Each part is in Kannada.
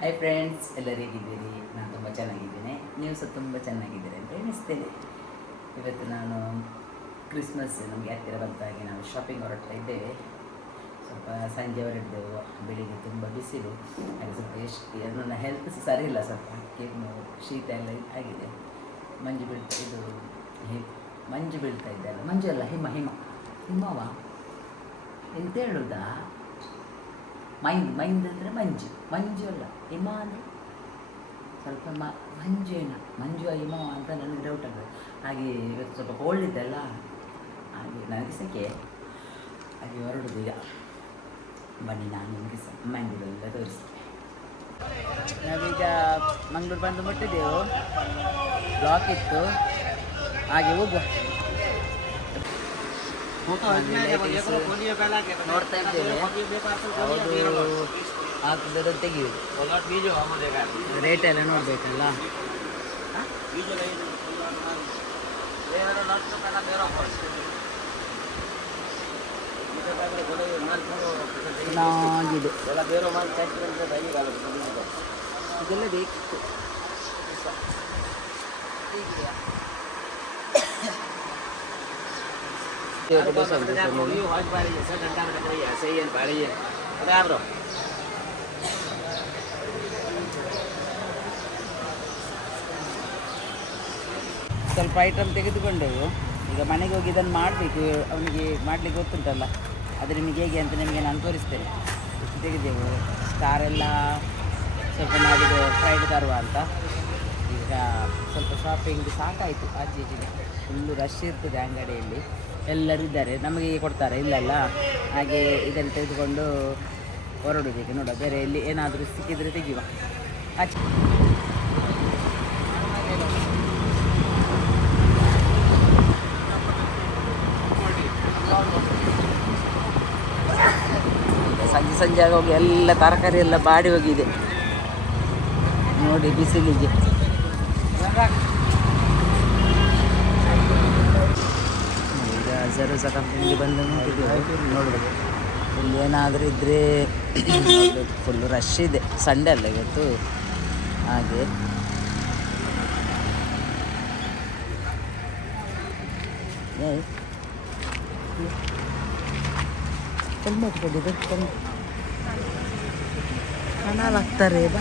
ಹಾಯ್ ಫ್ರೆಂಡ್ಸ್, ಎಲ್ಲರೂ ಹೇಗಿದ್ದೀರಿ? ನಾನು ತುಂಬ ಚೆನ್ನಾಗಿದ್ದೇನೆ, ನೀವು ಸಹ ತುಂಬ ಚೆನ್ನಾಗಿದ್ದೀರಿ ಅಂತ ಎಣಿಸ್ತೇನೆ. ಇವತ್ತು ನಾನು ಕ್ರಿಸ್ಮಸ್ ನಮಗೆ ಹತ್ತಿರ ಬಂತಾಗಿ ನಾವು ಶಾಪಿಂಗ್ ಹೊರಡ್ತಾ ಇದ್ದೇವೆ. ಸ್ವಲ್ಪ ಸಂಜೆ ಹೊರಟಿದ್ದೆವು, ಬೆಳಿಗ್ಗೆ ತುಂಬ ಬಿಸಿಲು, ಹಾಗೆ ಸ್ವಲ್ಪ ನನ್ನ ಹೆಲ್ತ್ ಸರಿ ಇಲ್ಲ, ಸ್ವಲ್ಪ ಕೆಮ್ಮು ಶೀತ ಎಲ್ಲ ಆಗಿದೆ. ಮಂಜು ಬೀಳ್ತಾ ಇದು ಮಂಜು ಬೀಳ್ತಾ ಇದ್ದಲ್ಲ, ಮಂಜು ಅಲ್ಲ, ಹಿಮವ ಎಂತ ಹೇಳುವುದಾ? ಮೈಂದ್ ಅಂದರೆ ಮಂಜು ಅಲ್ಲ, ಹಿಮ ಅಂದರೆ ಸ್ವಲ್ಪ ಮಂಜು ಹಿಮ ಅಂತ ನನಗೆ ಡೌಟ್ ಆಗ್ತದೆ. ಹಾಗೆ ಇವತ್ತು ಸ್ವಲ್ಪ ಕೋಲ್ಡ್ ಇದ್ದಲ್ಲ, ಹಾಗೆ ನನಗೆ ಸೆಕೆ, ಹಾಗೆ ಹೊರಡುದು ಈಗ. ಬನ್ನಿ, ನಾನು ನಿಮಗೆ ಸಹ ಮಂಗಳೂರೆಲ್ಲ ತೋರಿಸ್ತೇನೆ. ನಾವೀಗ ಮಂಗಳೂರು ಬಂದು ಮುಟ್ಟಿದ್ದೆವು, ಬ್ಲಾಕ್ ಇತ್ತು, ಹಾಗೆ ಹೋಗುವ. ನೋಡ್ತಾ ಇದ್ದೇವೆ, ಯಾವುದು ಹಾಕಿದ್ರೆ ತೆಗೆಯುವುದು, ರೇಟ್ ಎಲ್ಲ ನೋಡಬೇಕಲ್ಲ. ಚೆನ್ನಾಗಿದೆ, ಇದೆಲ್ಲ ಬೇಕಿತ್ತು. ಸ್ವಲ್ಪ ಐಟಮ್ ತೆಗೆದುಕೊಂಡೆವು. ಈಗ ಮನೆಗೆ ಹೋಗಿ ಇದನ್ನು ಮಾಡಬೇಕು, ಅವನಿಗೆ ಮಾಡಲಿಕ್ಕೆ ಗೊತ್ತುಂಟಲ್ಲ, ಅದು ನಿಮಗೆ ಹೇಗೆ ಅಂತ ನಿಮಗೆ ನಾನು ತೋರಿಸ್ತೇನೆ. ತೆಗೆದೆವು ಸ್ಟಾರೆಲ್ಲ ಸ್ವಲ್ಪ ಮಾಡಿದ್ದು ಫ್ರೈಡ್ ತರುವ ಅಂತ. ಈಗ ಸ್ವಲ್ಪ ಶಾಪಿಂಗ್ ಸಾಕಾಯಿತು, ಆಚೆ ಈಚೆಗೆ ಫುಲ್ಲು ರಶ್ ಇರ್ತದೆ ಅಂಗಡಿಯಲ್ಲಿ, ಎಲ್ಲರೂ ಇದ್ದಾರೆ, ನಮಗೆ ಕೊಡ್ತಾರೆ ಇಲ್ಲಲ್ಲ. ಹಾಗೆ ಇದನ್ನು ತೆಗೆದುಕೊಂಡು ಹೊರಡೋದಕ್ಕೆ ನೋಡುವ, ಬೇರೆ ಎಲ್ಲಿ ಏನಾದರೂ ಸಿಕ್ಕಿದರೆ ತೆಗೆಯುವ. ಆಚೆ ಸಂಜೆ ಹೋಗಿ ಎಲ್ಲ ತರಕಾರಿ ಎಲ್ಲ ಬಾಡಿ ಹೋಗಿದೆ ನೋಡಿ, ಬಿಸಿಲಿಗೆ. ಈಗ ಜೆರೋಸ ಕಂಪ್ನಿಗೆ ಬಂದು ನೋಡಬೇಕು, ಇಲ್ಲಿ ಏನಾದರೂ ಇದ್ದರೆ ಫುಲ್ಲು ರಶ್ ಇದೆ, ಸಂಡೇ ಅಲ್ಲ ಇವತ್ತು. ಹಾಗೆ ಕೊಟ್ಟಿದ್ದು ಹಣವಾಗ್ತಾರೆ ಬಾ.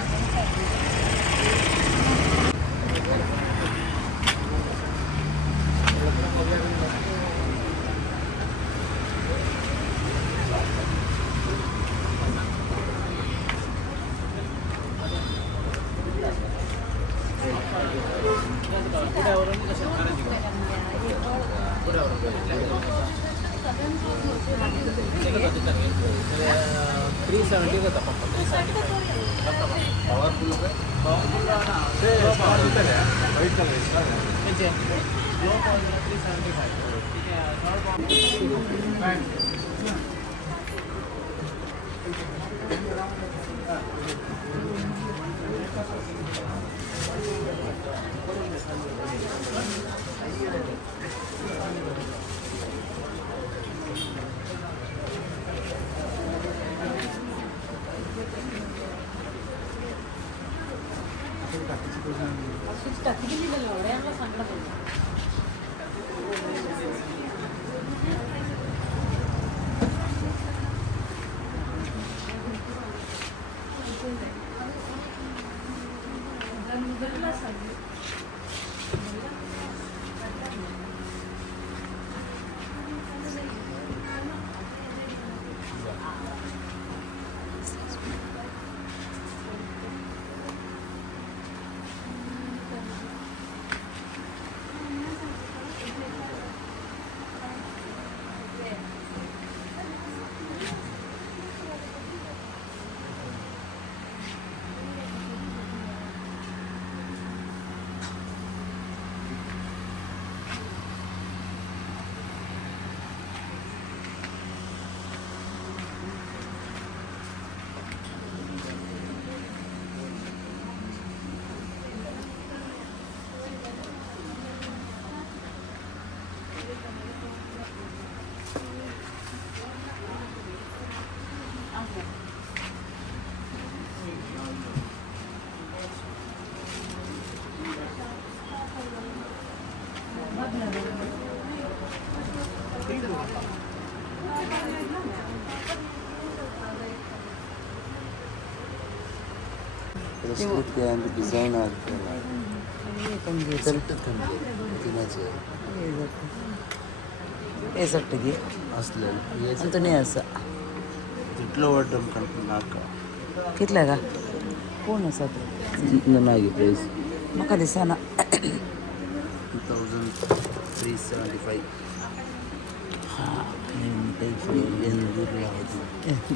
डिझाईन हे सट्टगी असलेलं अंत नाही असं तिथलं वाटतं नाका कितल्या का कोण असा तो नाही प्राईस म्हाका दिसना 2375 हां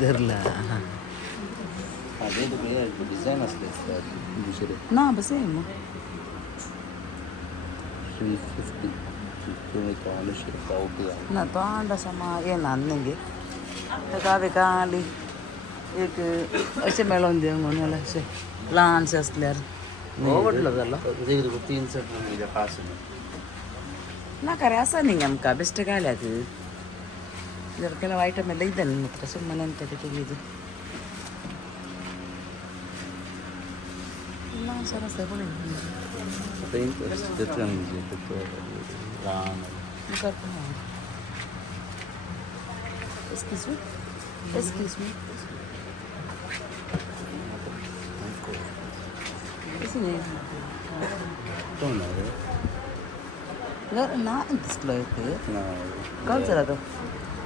धरला अదే डिझाईन असले दुसरे ना बस आहे मग 350 तुम्ही काढू पावती ना तो अंडा समा येणार नाही तर गावे का आली एक असे मेळून देऊ म्हणून असे लहानसे असल्यावर आवडलं त्याला 3 सेट पास ना करे असं नाही आमका बेस्ट घाल्यात जर केला वाईट आम्हाला इथं मात्र सुम्हाला त्याच्या घ्यायचं लहान सर असं पण Excuse me. Excuse me. Sini. Nggak, nah, display itu. Kau cerah tuh.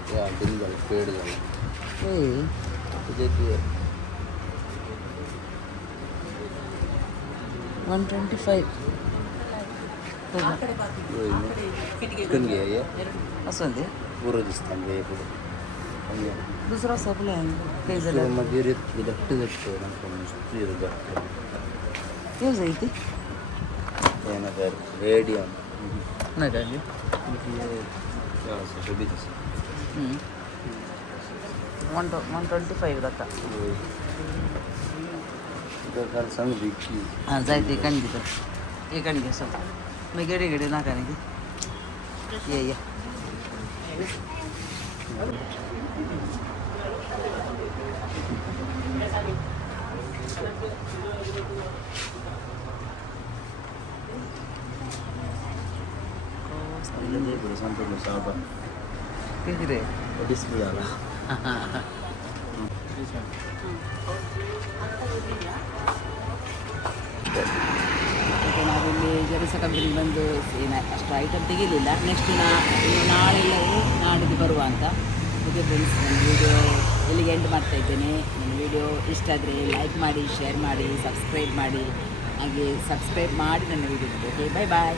Ya, tinggal paid झालं. तुझे ते 125. चिकन घ्या या असं ते पुरं दिसतं हे पुढं दुसरा सप्लाय आहे काही झालं मध्ये रक्त जातो ते जाईल ते त्यानंतर रेडियम नाही काय शोभित 125 जाता काल सांग विकी हां जायते एकान घेतो एकान घ्या सग मी गेडे गेडे नाका नाही ये या संपूर्ण साबा किती रे डिस्प्ले झाला ನಾವಿಲ್ಲಿ ಜರಿಸ ಕಂಪನಿ ಬಂದು ಅಷ್ಟು ಐಟಮ್ ತೆಗಿಲಿಲ್ಲ ನೆಕ್ಸ್ಟ್ ನಾಳೆಲ್ಲ ನಾಡಿದ್ದು ಬರುವ ಅಂತ ಓಕೆ ಫ್ರೆಂಡ್ಸ್ ನನ್ನ ವೀಡಿಯೋ ಇಲ್ಲಿಗೆ ಎಂಡ್ ಮಾಡ್ತಾ ಇದ್ದೇನೆ ನನ್ನ ವೀಡಿಯೋ ಇಷ್ಟ ಆದರೆ ಲೈಕ್ ಮಾಡಿ ಶೇರ್ ಮಾಡಿ ಸಬ್ಸ್ಕ್ರೈಬ್ ಮಾಡಿ ಹಾಗೆ ಸಬ್ಸ್ಕ್ರೈಬ್ ಮಾಡಿ ನನ್ನ ವೀಡಿಯೋ ಓಕೆ ಬಾಯ್ ಬಾಯ್